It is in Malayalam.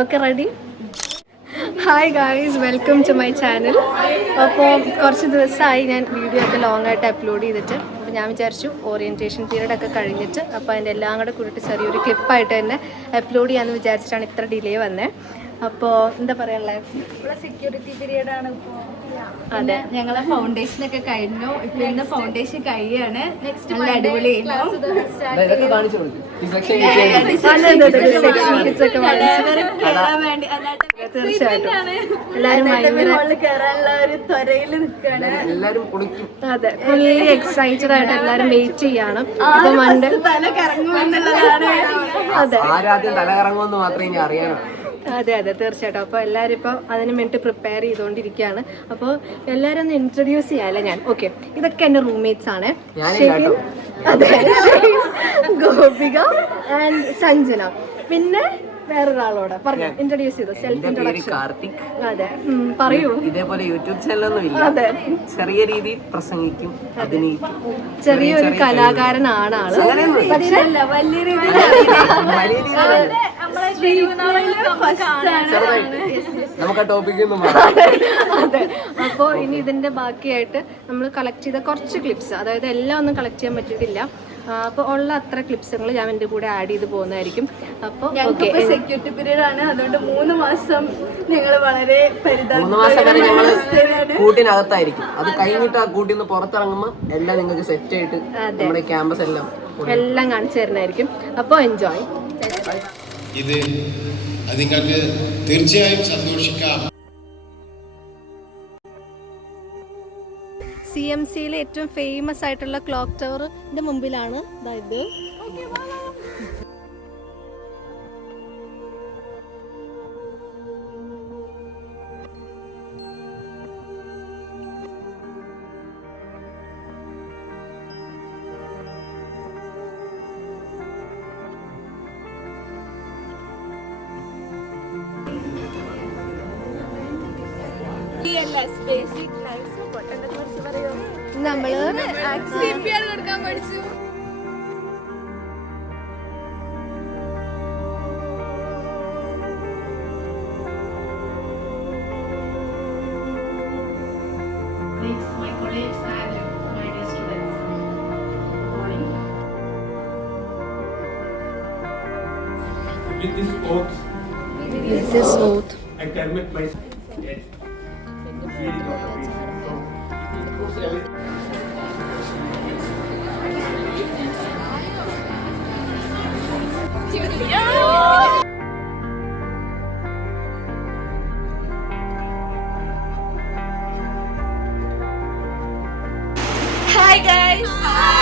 Okay, ready? Hi guys, welcome to my channel. അപ്പോൾ കുറച്ച് ദിവസമായി ഞാൻ വീഡിയോ ഒക്കെ ലോങ് ആയിട്ട് അപ്ലോഡ് ചെയ്തിട്ട്. അപ്പോൾ ഞാൻ വിചാരിച്ചു ഓറിയൻറ്റേഷൻ പീരീഡ് ഒക്കെ കഴിഞ്ഞിട്ട് അപ്പോൾ അതിൻ്റെ എല്ലാം കൂടെ കൂടിയിട്ട് ചെറിയൊരു ക്ലിപ്പായിട്ട് തന്നെ അപ്ലോഡ് ചെയ്യാമെന്ന് വിചാരിച്ചിട്ടാണ് ഇത്ര ഡിലേ വന്നത്. അപ്പോൾ എന്താ പറയാനുള്ളത്, ഇവിടെ സെക്യൂരിറ്റി പീരീഡ് ആണ് ഇപ്പോൾ. അതെ, ഞങ്ങളെ ഫൗണ്ടേഷൻ ഒക്കെ കഴിഞ്ഞു. ഇപ്പൊ ഇന്ന് ഫൗണ്ടേഷൻ കഴിയാണ്. നല്ല അടിപൊളി തീർച്ചയായിട്ടും എല്ലാവരും കയറാനുള്ള ഒരു ത്വരയിൽ നിൽക്കാണ്. അതെ, ഫുള്ളി എക്സൈറ്റഡ് ആയിട്ട് എല്ലാവരും വെയിറ്റ് ചെയ്യാണ്. ഇപ്പൊ മണ്ട് തല കറങ്ങുമെന്നുള്ളതാണ്. അതെ തല കറങ്ങുമെന്ന് മാത്രമേ ഇനി അറിയാനോ. അതെ അതെ തീർച്ചയായിട്ടും. അപ്പോൾ എല്ലാവരും ഇപ്പോൾ അതിന് വേണ്ടി പ്രിപ്പയർ ചെയ്തുകൊണ്ടിരിക്കുകയാണ്. അപ്പോൾ എല്ലാവരും ഒന്ന് ഇൻട്രൊഡ്യൂസ് ചെയ്യാമല്ലേ ഞാൻ. ഓക്കെ, ഇതൊക്കെ എൻ്റെ റൂംമേറ്റ്സ് ആണ്. അതെ, ഗോപിക ആൻഡ് സഞ്ജന. പിന്നെ വേറൊരാളോട് പറഞ്ഞു ഇൻട്രൊഡ്യൂസ് ചെയ്തു, സെൽഫ് ഇൻട്രൊഡക്ഷൻ. അതെ, പറയൂ. ഇതേപോലെ യൂട്യൂബ് ചാനലൊന്നും ഇല്ല. അതെ, ചെറിയ രീതിയിൽ പ്രസംഗിക്കും, അഭിനയിക്കും. ചെറിയൊരു കലാകാരനാണ് ആള്. പക്ഷേ വലിയ രീതിയിൽ നമുക്ക് ആ ടോപ്പിക്കൊന്നും. അതെ, അപ്പോൾ ഇനി ഇതിന്റെ ബാക്കിയായിട്ട് നമ്മൾ കളക്ട് ചെയ്ത കുറച്ച് ക്ലിപ്സ്, അതായത് എല്ലാം ഒന്നും കളക്ട് ചെയ്യാൻ പറ്റിയിട്ടില്ല. അപ്പോൾ ഉള്ള അത്ര ക്ലിപ്സുകൾ ഞാൻ എൻ്റെ കൂടെ ആഡ് ചെയ്ത് പോകുന്നതായിരിക്കും. അപ്പോൾ സെക്യൂരിറ്റി പീരീഡ് ആണ്, അതുകൊണ്ട് 3 മാസം ഞങ്ങൾ വളരെ 3 മാസം വരെ ഞങ്ങൾ കൂട്ടിനകത്തായിരിക്കും. അത് കഴിഞ്ഞിട്ട് ആ കൂട്ടിൽ നിന്ന് പുറത്തിറങ്ങുമ്പോൾ എല്ലാം നിങ്ങൾക്ക് സെറ്റ് ആയിട്ട് നമ്മുടെ ക്യാമ്പസ് എല്ലാം കാണിച്ചു തരുന്നതായിരിക്കും. അപ്പോൾ എൻജോയ്. ഇത് നിങ്ങൾക്ക് തീർച്ചയായും സന്തോഷിക്കാം. CMCയിലെ ഏറ്റവും ഫേമസ് ആയിട്ടുള്ള ക്ലോക്ക് ടവറിന്റെ മുമ്പിലാണ് ഇത്. നമ്മള് കൊടുക്കാൻ പഠിച്ചു. My colleagues and my dear students, good morning. With this oath, I commit myself. Yes. Feeling of the peace. Hi guys.